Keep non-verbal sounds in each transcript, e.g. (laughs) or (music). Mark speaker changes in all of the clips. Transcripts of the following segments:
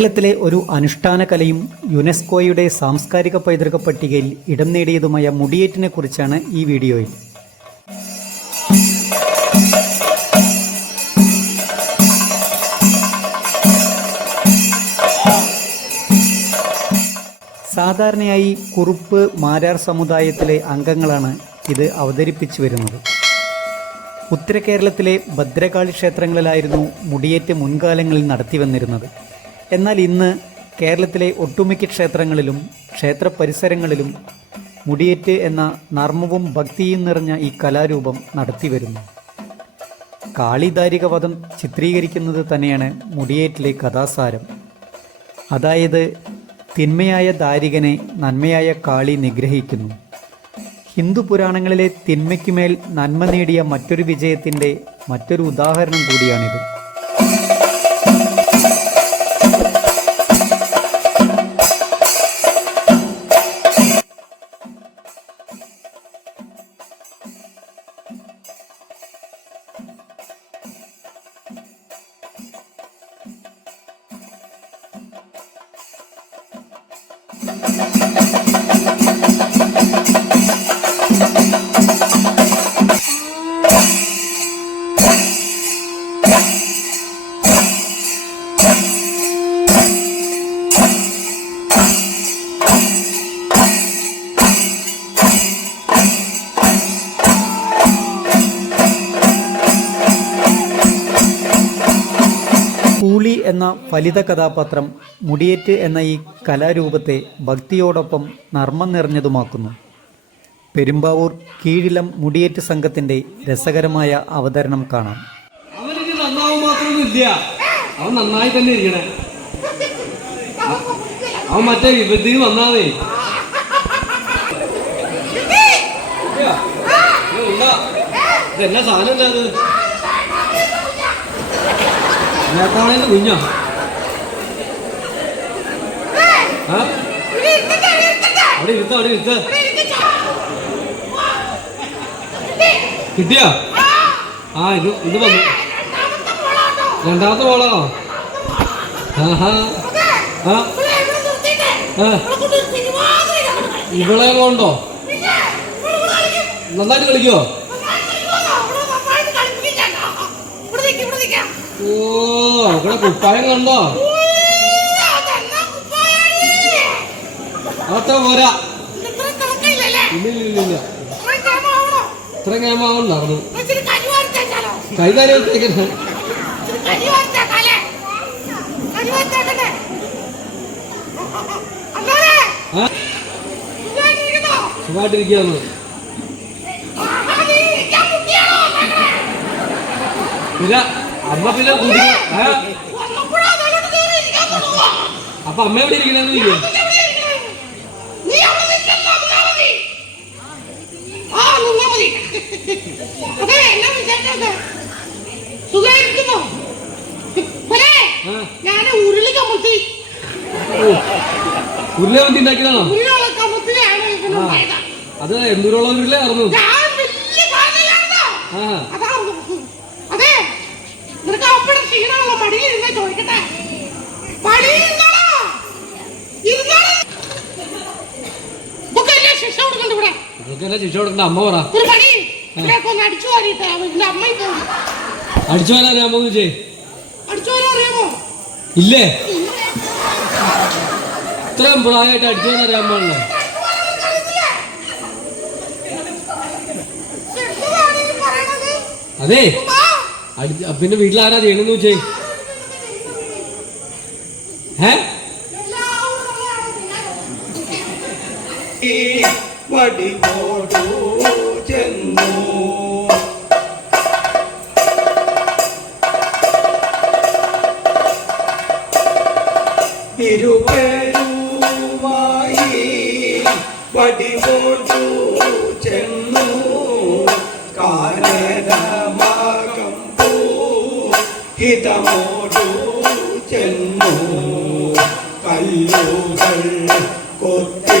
Speaker 1: കേരളത്തിലെ ഒരു അനുഷ്ഠാന കലയും യുനെസ്കോയുടെ സാംസ്കാരിക പൈതൃക പട്ടികയിൽ ഇടം നേടിയതുമായ മുടിയേറ്റിനെ കുറിച്ചാണ് ഈ വീഡിയോയിൽ. സാധാരണയായി കുറുപ്പ് മാരാർ സമുദായത്തിലെ അംഗങ്ങളാണ് ഇത് അവതരിപ്പിച്ചു വരുന്നത്. ഉത്തര കേരളത്തിലെ ഭദ്രകാളി ക്ഷേത്രങ്ങളിലായിരുന്നു മുടിയേറ്റ് മുൻകാലങ്ങളിൽ നടത്തി വന്നിരുന്നത് എന്നാൽ ഇന്ന് കേരളത്തിലെ ഒട്ടുമിക്ക ക്ഷേത്രങ്ങളിലും ക്ഷേത്ര പരിസരങ്ങളിലും മുടിയേറ്റ് എന്ന നർമ്മവും ഭക്തിയും നിറഞ്ഞ ഈ കലാരൂപം നടത്തി വരുന്നു കാളിദാരിക വധം ചിത്രീകരിക്കുന്നത് തന്നെയാണ് മുടിയേറ്റിലെ കഥാസാരം. അതായത് തിന്മയായ ദാരികനെ നന്മയായ കാളി നിഗ്രഹിക്കുന്നു. ഹിന്ദു പുരാണങ്ങളിലെ തിന്മയ്ക്കുമേൽ നന്മ നേടിയ മറ്റൊരു വിജയത്തിന്റെ മറ്റൊരു ഉദാഹരണം കൂടിയാണിത്. കൂളി (laughs) എന്ന ഫലിത കഥാപാത്രം മുടിയേറ്റ് എന്ന ഈ കലാരൂപത്തെ ഭക്തിയോടൊപ്പം നർമ്മം നിറഞ്ഞതുമാക്കുന്നു. പെരുമ്പാവൂർ കീഴിലം മുടിയേറ്റ് സംഘത്തിന്റെ രസകരമായ അവതരണം കാണാം.
Speaker 2: അവനിനി നന്നാവും മാത്രമൊന്നും അവൻ നന്നായി തന്നെ ഇരിക്കണേ. അവൻ മറ്റേ വിപത്തിന് ഉണ്ടാ. ഇതെന്നാ സാധനം അല്ല നേത്താണേന്റെ കുഞ്ഞാ? അവിടെ ഇരുത്ത അവിടെ ഇരുത്ത. കിട്ടിയോ? ആ ഇത് ഇത് വന്നു. രണ്ടാമത്തെ മോളോ? ആഹാ. ആ. ഇവളെ കൊണ്ടോ നന്നായിട്ട് കളിക്കോ അവിടെ കുപ്പായം കണ്ടോ? അത്ര പോരാ. ഇല്ല ഇല്ല ഇല്ല ഇല്ല ഇത്ര കേമാവൻ നടന്നു കൈകാര്യം സുഖമായിട്ടിരിക്കുകയാണ് പിന്നെ അമ്മ പിന്നെ അപ്പൊ അമ്മ എവിടെ ഇരിക്കണെന്ന് ഇല്ലേ
Speaker 3: സുഖമായിരിക്കുന്നു?
Speaker 2: ആ.
Speaker 3: ഞാൻ ഉരുളി കമുത്തി.
Speaker 2: ഉണ്ടാക്കിയതാണോ? അത് എന്തൂരുള്ള ഉരുള ആയിരുന്നു.
Speaker 3: ഞാൻ വലിയ പാതയാണോ
Speaker 2: ആ. എന്നെ ശിക്ഷ കൊടുക്കണ്ട അമ്മ പറ.
Speaker 3: അടിച്ചു
Speaker 2: പോലെ വരാൻ
Speaker 3: അറിയാമോ
Speaker 2: ഇല്ലേ? ഇത്രയും പ്രായമായിട്ട് അടിച്ചു വരാൻ
Speaker 3: ഈ പറയണത്?
Speaker 2: അതെ. പിന്നെ വീട്ടിൽ ആരാ ചെയ്യണെന്ന് വെച്ചേ ഏ.
Speaker 4: വടികോടു ചെന്നു. ഇരുവരുമായി വടികോടു ചെന്നു. കാനനമാകം ഹിതമോടു ചെന്നു. കല്ലുകൾ കൊത്തി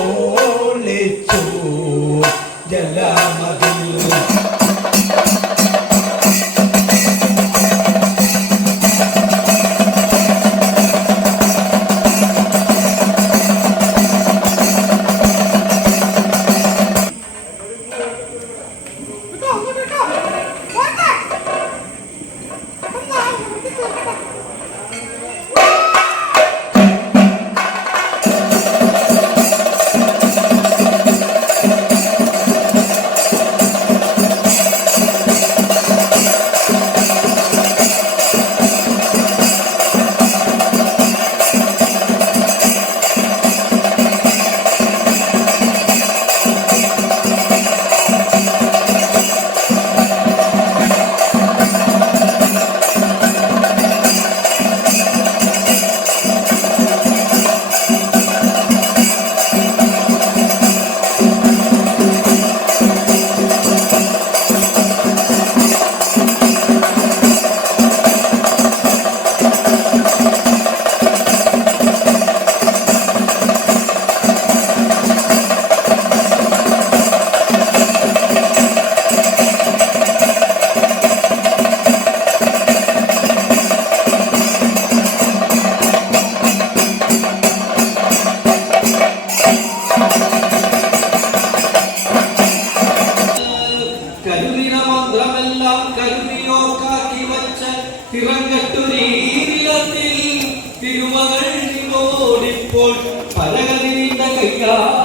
Speaker 5: 우리가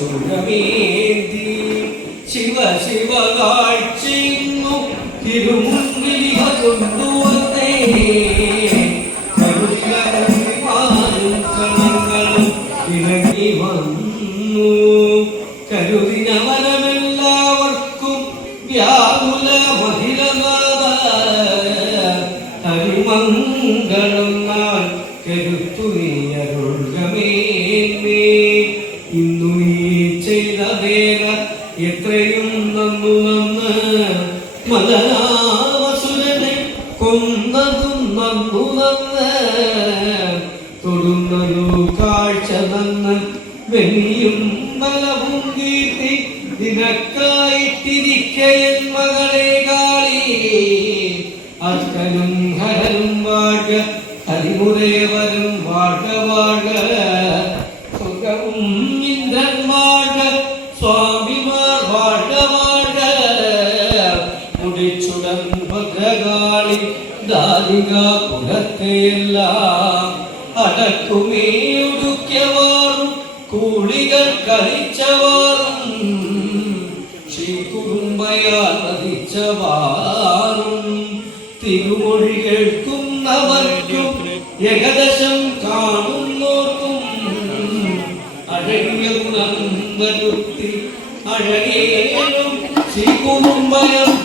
Speaker 5: ചുരമേന്തി ശിവ ശിവ കാഴ്ചിന്നു തിരുമുന്നിൽ കൊണ്ടുവന്നേ ഇറങ്ങി വന്നു എത്രയും നന്നു നന്ന് മലരാമസുരനെ കൊന്നതും നന്നു നന്ന് തൊടുന്നതു കാഴ്ച നന്ന് വെന്നിയും ബലവും കീർത്തി നിനക്കായിട്ടിരിക്കയൻ മകളെ കാളി. അർക്കനും ഹരനും വാഴ്ക ഹരിമുരേവരും വാഴ്ക വാഴ്ക സ്വർഗവും ഇന്ദ്രൻ വാഴ സ്വാമിമാർ വാഴ്ക വാഴ്ക മുടിച്ചുടൻ ഭദ്രകാളി ദാരിക കുലത്തെയെല്ലാം അടക്കുമേ ഒടുക്കിയവാറും കൂളികൾ കളിച്ചവാറും ശ്രീകുറുമ്പയാൽ വധിച്ചവാറും തിരുമൊഴി കേൾക്കുന്നവർക്കും ഏകദേശം കാണുന്നോർക്കും അഴകിയ ഗുണം വരുത്തി. Sri Kumbhayam